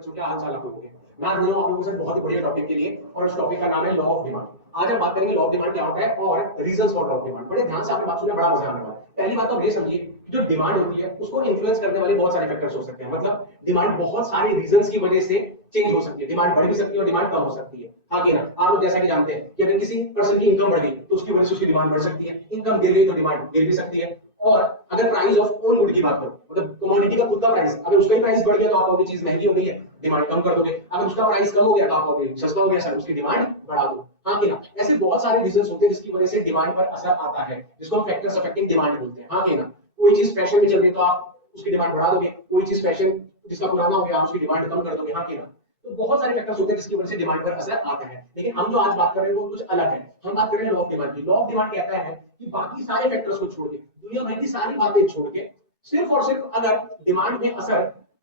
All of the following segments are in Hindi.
बच्चों क्या हाल चाल आप लोगों के। मैं आज मिला हूं आप लोगों से बहुत ही बढ़िया टॉपिक के लिए और उस टॉपिक का नाम है लॉ ऑफ डिमांड। आज हम बात करेंगे लॉ ऑफ डिमांड क्या होता है और reasons for law of demand. बड़े ध्यान से आपने बात सुनना, बड़ा मजा आने वाला है। पहली बात तो आप ये समझिए कि जो डिमांड होती है उसको इन्फ्लुएंस करने वाले बहुत सारे फैक्टर्स हो सकते हैं। मतलब डिमांड बहुत सारे रीजंस की वजह से चेंज हो सकती है। डिमांड बढ़ भी सकती है और डिमांड कम हो सकती है। हाँ कि ना, आप लोग जैसा कि जानते हैं कि अगर किसी पर्सन की इनकम बढ़ गई तो उसकी वजह से उसकी डिमांड बढ़ सकती है, इनकम गिर गई तो डिमांड गिर भी सकती है। और अगर प्राइस ऑफ ओन गुड की बात करो, मतलब कमोडिटी का खुद का प्राइस, अगर उसका ही प्राइस बढ़ गया तो आप कहोगे चीज महंगी हो गई है, डिमांड कम कर दोगे। अगर उसका प्राइस कम हो गया तो आप कहोगे सस्ता हो गया सर, उसकी डिमांड बढ़ा दो। हाँ कि ना, ऐसे बहुत सारे रीजंस होते हैं जिसकी वजह से डिमांड पर असर आता है, जिसको हम फैक्टर्स अफेक्टिंग डिमांड बोलते हैं। हाँ कि ना, कोई चीज फैशन में चल रही है तो आप उसकी डिमांड बढ़ा दोगे, कोई चीज फैशन जिसका पुराना हो गया आप उसकी डिमांड कम कर दोगे। हाँ कि ना, तो बहुत सारे फैक्टर्स होते हैं जिसकी वजह से डिमांड पर असर आता है। लेकिन हम जो आज बात कर रहे हैं वो कुछ अलग है। हम बात कर रहे हैं लॉ ऑफ डिमांड की। लॉ ऑफ डिमांड कहता है कि बाकी सारे फैक्टर्स को छोड़ के, दुनिया भर की सारी बातें छोड़ के, सिर्फ और सिर्फ अगर डिमांड में असर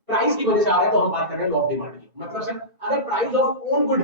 प्राइस की वजह से आ रहा है तो हम बात कर रहे हैं लॉ ऑफ डिमांड की। मतलब सर, अगर प्राइस ऑफ ओन गुड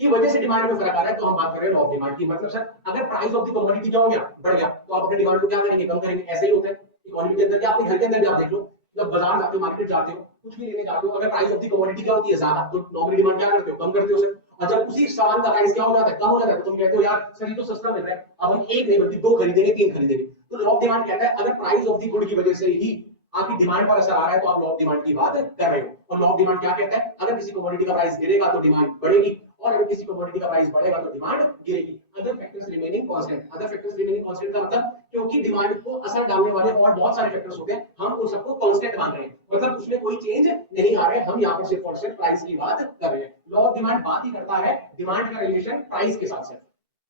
की वजह से डिमांड में फर्क आ रहा है तो हम बात कर रहे हैं लॉ ऑफ डिमांड की। मतलब सर, अगर प्राइस ऑफ द कमोडिटी क्या हो गया, बढ़ गया, तो आप अपनी डिमांड को क्या करेंगे, कम करेंगे। ऐसे ही होता है इकोनॉमी के अंदर, क्या अपने घर के अंदर भी आप देख लो, जब बाजार जाते हो, मार्केट जाते हो, कुछ भी लेने जाते हो, अगर प्राइस ऑफ द कमोडिटी क्या होती है, ज्यादा, तो नॉर्मली डिमांड क्या करते हो, कम करते हो सर। और जब उसी सामान का प्राइस क्या हो जाता है, कम हो जाता है, तो तुम कहते हो यार सर ये तो सस्ता मिल रहा है, अब हम एक नहीं बल्कि दो खरीदेंगे, तीन खरीदेंगे। तो लॉ ऑफ डिमांड कहता है अगर प्राइस ऑफ द गुड की वजह से ही आपकी डिमांड पर असर आ रहा है तो आप लॉ ऑफ डिमांड की बात कर रहे हो। और लॉ ऑफ डिमांड क्या कहता है, अगर किसी कमोडिटी का प्राइस गिरेगा तो डिमांड बढ़ेगी, और अगर किसी कमोडिटी का प्राइस बढ़ेगा तो डिमांड गिरेगी। Other factors remaining constant. Other factors remaining constant का मतलब, क्योंकि डिमांड को असर डालने वाले और बहुत सारे फैक्टर्स होते हैं, हम उन सबको कांस्टेंट मान रहे हैं, मतलब उसमें कोई चेंज नहीं आ रहा है। हम यहाँ पर सिर्फ और सिर्फ प्राइस की बात कर रहे हैं। लॉ ऑफ डिमांड बात ही करता है डिमांड का रिलेशन प्राइस के साथ।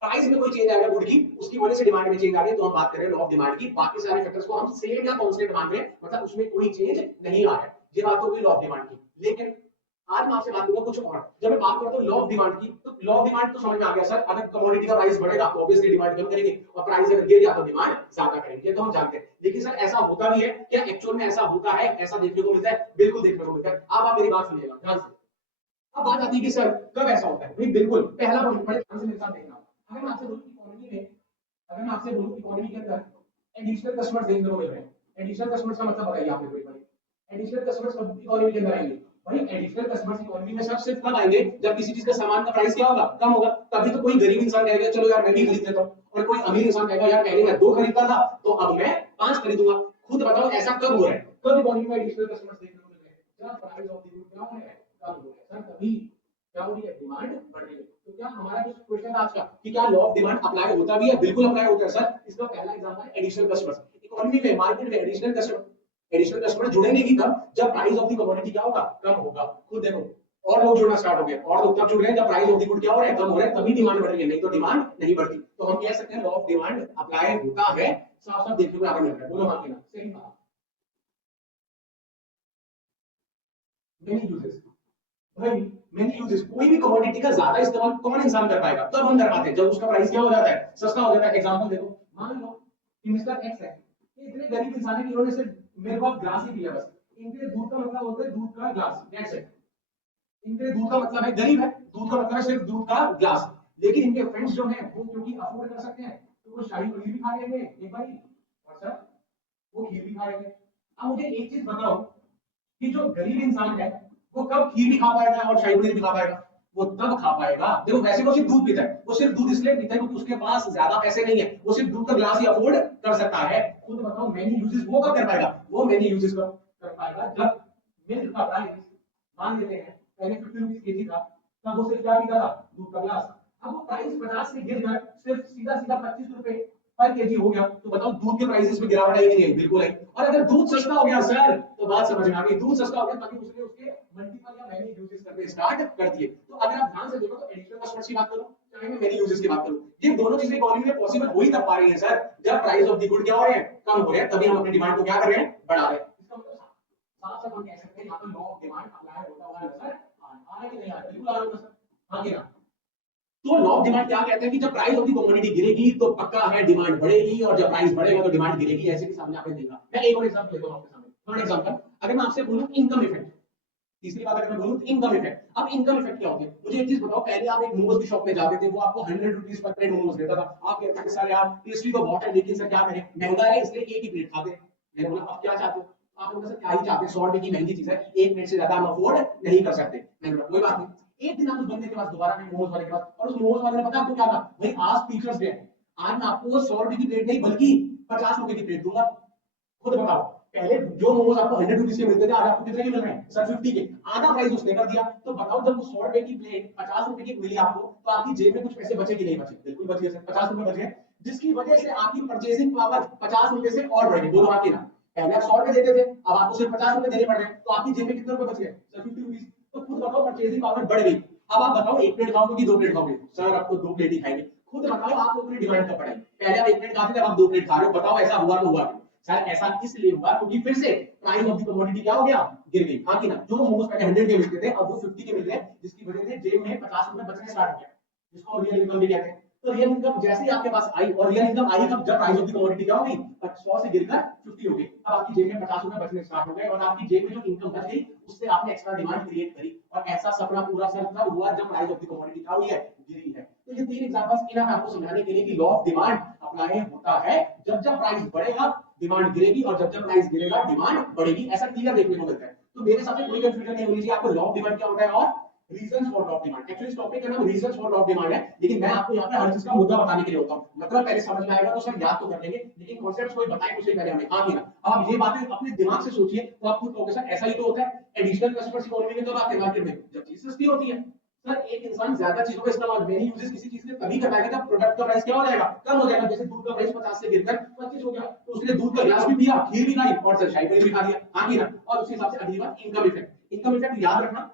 प्राइस में कोई चेंज आएगा गुड की, उसकी वजह से डिमांड में चेंज आ रही है, तो हम बात कर रहे हैं लॉ ऑफ डिमांड की। बाकी सारे फैक्टर्स को हम सेम या कांस्टेंट मान रहे हैं, मतलब उसमें कोई चेंज नहीं आ रहा है। ये बात होगी लॉ ऑफ डिमांड की। लेकिन आज मैं आपसे बात करूंगा कुछ और। जब मैं बात करता हूँ लॉ ऑफ डिमांड की, तो लॉ ऑफ डिमांड तो समझ में आ गया सर, अगर कमोडिटी का प्राइस बढ़ेगा तो ऑब्वियसली डिमांड कम करेंगे, और प्राइस अगर गिर गया तो डिमांड ज्यादा करेंगे, ये तो हम जानते हैं। लेकिन सर ऐसा होता भी है क्या, एक्चुअल में ऐसा होता है, ऐसा देखने को मिलता है? बिल्कुल देखने को मिलता है। अब आप मेरी बात सुनिएगा ध्यान से। अब बात आती है कि सर कब ऐसा होता है। भाई बिल्कुल, पहला पॉइंट बड़े ध्यान से मेरे साथ देखना। अगर मैं आपसे बोलूं इकोनॉमी में, अगर मैं आपसे बोलूं इकोनॉमी के अंदर एडिशनल कस्टमर्स देखने को मिल रहे हैं, एडिशनल कस्टमर्स का मतलब बताइए आप मेरे को एक बार। एडिशनल कस्टमर्स कब इकोनॉमी के अंदर आएंगे? भाई एडिशनल कस्टमर्स इकोनॉमी में सिर्फ कब आएंगे, जब किसी चीज का सामान का प्राइस क्या होगा, कम होगा। तभी तो कोई गरीब इंसान कहेगा चलो यार मैं भी खरीद लेता हूँ, और कोई अमीर इंसान कहेगा यार पहले मैं दो खरीदता था तो अब मैं पांच खरीदूंगा। खुद बताओ ऐसा कब हो रहा है, कब इकोनॉमी में एडिशनल कस्टमर्स देखने को मिल रहे हैं? जब प्राइस ऑफ द गुड क्या हो रहा है, कम हो रहा है सर, तभी क्या हो रही है, डिमांड बढ़ रही है। तो क्या हमारा जो क्वेश्चन आज का कि क्या लॉ ऑफ डिमांड अप्लाई होता भी है, बिल्कुल अप्लाई होता है सर। इसका पहला एग्जांपल है एडिशनल कस्टमर्स। इकोनॉमी में, मार्केट में एडिशनल कस्टमर जुड़ेंगे ही तब जब प्राइस ऑफ द कमोडिटी क्या होगा, कम होगा। खुद देखो, और लोग जुड़ना स्टार्ट हो गए, और लोग तब जुड़ रहे हैं जब प्राइस ऑफ द गुड क्या हो रहा है, कम हो रहा है, तभी डिमांड बढ़ रही है, नहीं तो डिमांड नहीं बढ़ती। तो हम कह सकते हैं लॉ ऑफ डिमांड अप्लाई होता है, साफ साफ देखने को आगे मिल रहा है। बोलो हाँ कि ना, सही कहा। मेनी यूजेस, भाई मैंने यूज कोई भी कमोडिटी का ज्यादा इस्तेमाल कौन इंसान कर पाएगा, तब हम कर पाते हैं जब उसका प्राइस क्या हो जाता है, सस्ता हो जाता है। एग्जांपल देखो, मान लो कि मिस्टर एक्स है, ये इतने गरीब इंसान है कि इन्होंने सिर्फ मेरे को ग्लास ही पिया बस। इनके लिए दूध का मतलब होता है दूध का ग्लास, दैट्स इट। इनके लिए दूध का मतलब है, गरीब है, दूध का मतलब है सिर्फ दूध का ग्लास। लेकिन इनके फ्रेंड्स जो हैं वो क्योंकि अफोर्ड कर सकते हैं तो वो शाही पनीर भी खा लेंगे एक बारी, और सर वो खीर भी खा लेंगे। अब मुझे एक चीज बताओ कि जो गरीब इंसान है वो कब खीर भी खा पाएगा और शाही पनीर भी खा पाएगा? वो तब खा पाएगा, देखो वैसे वो सिर्फ दूध पीता है, वो सिर्फ दूध इसलिए पीता है क्योंकि उसके पास ज्यादा पैसे नहीं है, वो सिर्फ दूध का ग्लास ही अफोर्ड कर सकता है। खुद बताओ मेनी यूजेस वो कब कर पाएगा? वो मेनी यूजेस कब कर पाएगा, जब मिल्क का प्राइस मान लेते हैं पहले 50 रुपीज केजी था, तब वो सिर्फ क्या पीता था, दूध का ग्लास। अब वो प्राइस 50 से गिर कर सिर्फ सीधा सीधा 25 रुपए पर केजी हो गया, तो बताओ दूध के प्राइसेस में गिरावट आई नहीं? बिल्कुल आई। और अगर दूध सस्ता हो गया सर, तो बात समझ में आ गई, दूध सस्ता हो गया तभी उसने उसके मल्टीपल या मैनी यूजेस करने स्टार्ट कर दिए। तो अगर आप ध्यान से देखो तो एडिशनल कस्टमर्स की बात करो चाहे मैं मैनी यूजेस की बात करूं, ये दोनों चीजें इकोनॉमी में पॉसिबल हो ही तब पा रही है सर, जब प्राइस ऑफ द गुड क्या हो रहे हैं, कम हो रहे हैं, तभी हम अपनी डिमांड को क्या कर रहे हैं, बढ़ा रहे हैं। इसका मतलब साफ साफ हम कह सकते हैं यहाँ पर लॉ ऑफ डिमांड अप्लाई होता हुआ नजर आ रहा है कि नहीं आ रहा? बिल्कुल आ रहा है सर, हाँ कि ना। तो लॉ ऑफ डिमांड क्या कहते हैं कि जब प्राइस ऑफ द कमोडिटी गिरेगी तो पक्का है डिमांड बढ़ेगी, और जब प्राइस बढ़ेगा तो डिमांड गिरेगी। ऐसे भी सामने आपने देखा। मैं एक और एग्जांपल लेता हूं आपके सामने, फॉर एग्जांपल अगर मैं आपसे बोलूं इनकम इफेक्ट, तीसरी बात अगर मैं बोलूं इनकम इफेक्ट। अब इनकम इफेक्ट क्या होते हैं, मुझे एक चीज बताओ, पहले आप एक मोमोज की शॉप में जाते थे, वो आपको 100 रुपीज पर प्लेट मोमोज देता था, आप कहते थे सर यार टेस्टी तो बहुत है लेकिन सर क्या करें, महंगा है इसलिए एक ही प्लेट खाते हैं। मैंने बोला अब क्या चाहते हो? आप लोग क्या ही चाहते हैं, 100 रुपए की महंगी चीज है, एक प्लेट से ज्यादा हम अफोर्ड नहीं कर सकते। मैंने बोला कोई बात नहीं। एक दिन आप उस बंदे के पास दोबारा गए मोमोज वाले के पास, और उस मोमोज वाले ने पता आपको क्या कहा, भाई आज टीचर्स डे, आज मैं आपको 100 रुपए की प्लेट नहीं बल्कि 50 रुपए की प्लेट दूंगा। खुद बताओ, पहले जो मोमोज आपको 100 रुपीज के मिलते थे, आज आपको कितने के मिल रहे हैं सर, 50 के, आधा प्राइस उसने कर दिया। तो बताओ जब वो 100 रुपए की प्लेट 50 रुपए की मिली आपको, तो आपकी जेब में कुछ पैसे बचे कि नहीं बचे? बिल्कुल बच गए सर, 50 रुपए बच गए, जिसकी वजह से आपकी परचेसिंग पावर 50 रुपए से और बढ़ गई। बोलो हाँ कि ना? पहले आप 100 रुपए देते थे, अब आपको सिर्फ 50 रुपए देने पड़ रहे हैं, तो आपकी जेब में कितने रुपए बच गए सर? 50 रुपीज। तो खुद बताओ, परचेसिंग पावर बढ़ गई। अब आप बताओ, एक प्लेट खाओगे कि दो प्लेट खाओगे? सर अब तो दो प्लेट ही खाएंगे। खुद बताओ, आप लोगों ने डिमांड कब बढ़ाई? पहले आप एक प्लेट खाते थे, अब आप दो प्लेट खा रहे हो। बताओ ऐसा हुआ तो हुआ? सर ऐसा इसलिए हुआ क्योंकि फिर से प्राइस ऑफ द कमोडिटी क्या हो गया, गिर गई। हाँ कि ना? जो मोमोज पहले 100 के मिलते थे, अब वो 50 के मिल रहे हैं, जिसकी वजह से जेब में 50 रुपए बचने स्टार्ट हो गया, जिसको रियल इनकम भी कहते हैं। तो रियल इनकम जैसे ही आपके पास आई, और रियल इनकम आई कब, जब प्राइस ऑफ द कमोडिटी क्या हो गई, 100 से गिरकर 50 हो गई। अब आपकी जेब में 50 रुपए बचने स्टार्ट हो गए, और आपकी जेब में जो इनकम बच गई, उससे आपने एक्स्ट्रा डिमांड क्रिएट करी। और ऐसा सपना पूरा सर तब हुआ जब प्राइस ऑफ द कमोडिटी क्या हुई है, गिरी है। तो ये तीन एग्जांपल्स इनफ है आपको समझाने के लिए कि लॉ ऑफ डिमांड अप्लाई होता है। जब जब प्राइस बढ़ेगा डिमांड गिरेगी, और जब जब प्राइस गिरेगा डिमांड बढ़ेगी। ऐसा क्लियर देखने को मिलता है। तो मेरे हिसाब से कोई कंफ्यूजन नहीं होनी चाहिए आपको, लॉ ऑफ डिमांड क्या होता है और reasons for law of demand. Actually इस टॉपिक का नाम reasons for law of demand है, लेकिन मैं आपको यहाँ पे हर चीज का मुद्दा बताने के लिए होता हूँ। मतलब पहले समझ में आएगा तो सब याद तो कर लेंगे, लेकिन कॉन्सेप्ट कोई बताए उससे पहले हमें हाँ कि ना। आप ये बातें अपने दिमाग से सोचिए तो आप खुद कहोगे सर ऐसा ही तो होता है। एडिशनल कस्टमर्स इकोनॉमी में कब आते हैं मार्केट में, जब चीज सस्ती होती है। सर एक इंसान ज्यादा चीजों का इस्तेमाल, मेनी यूजेस किसी चीज के तभी कर पाएगा जब प्रोडक्ट का प्राइस क्या हो जाएगा, कम हो जाएगा। जैसे दूध का प्राइस 50 से गिरकर 25 हो गया, तो उसने दूध का गिलास भी पिया, खीर भी खाई, और शाही पनीर भी खा दिया। हाँ कि ना? और उसी हिसाब से अगली बात इनकम इफेक्ट। इनकम इफेक्ट याद रखना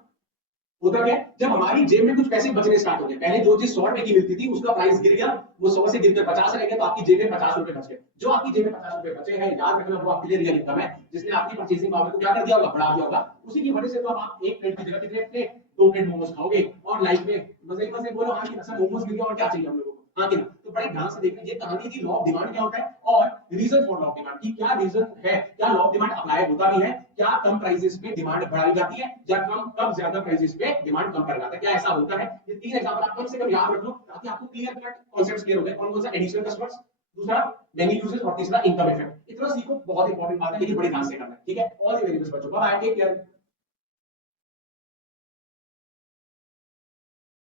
होता क्या, जब हमारी जेब में कुछ पैसे बचने स्टार्ट हो गए। पहले जो चीज 100 रुपए की मिलती थी, उसका प्राइस गिर गया, वो 100 से गिरकर 50 रह गया, तो आपकी जेब में 50 रुपए बच गए। जो आपकी जेब में 50 रुपए बचे हैं, याद रखना वो आपके लिए रियल इनकम है, जिसने आपकी परचेसिंग पावर को क्या कर दिया होगा, बढ़ा दिया होगा। उसी की वजह से तो आप एक प्लेट की जगह कितने प्लेट, दो प्लेट मोमोज खाओगे, और लाइफ में मजे मजे बोलो हाँ कि ना सर, मोमोज मिल गया और क्या चाहिए हम लोगों को। हाँ कि ना? तो बड़े ध्यान से देखना, ये कहानी की लॉ ऑफ डिमांड क्या होता है और reason for law of demand की क्या रीजन है, क्या लॉ ऑफ डिमांड अप्लाई होता भी है, क्या कम प्राइसेस पे डिमांड बढ़ाई जाती है, या कम कब ज्यादा प्राइसेस पे डिमांड कम कर जाता है, क्या ऐसा होता है। ये तीन एग्जांपल आप कम से कम याद रख लो, ताकि आपको क्लियर कट कॉन्सेप्ट्स क्लियर हो जाए। कौन कौन सा, एडिशनल कस्टमर्स, दूसरा मेनी यूजेस, और तीसरा इनकम इफेक्ट। इतना सीखो, बहुत इंपॉर्टेंट बात है, लेकिन बड़े ध्यान से करना है। ठीक है? ऑल द वेरी बेस्ट बच्चों, बाय, टेक केयर।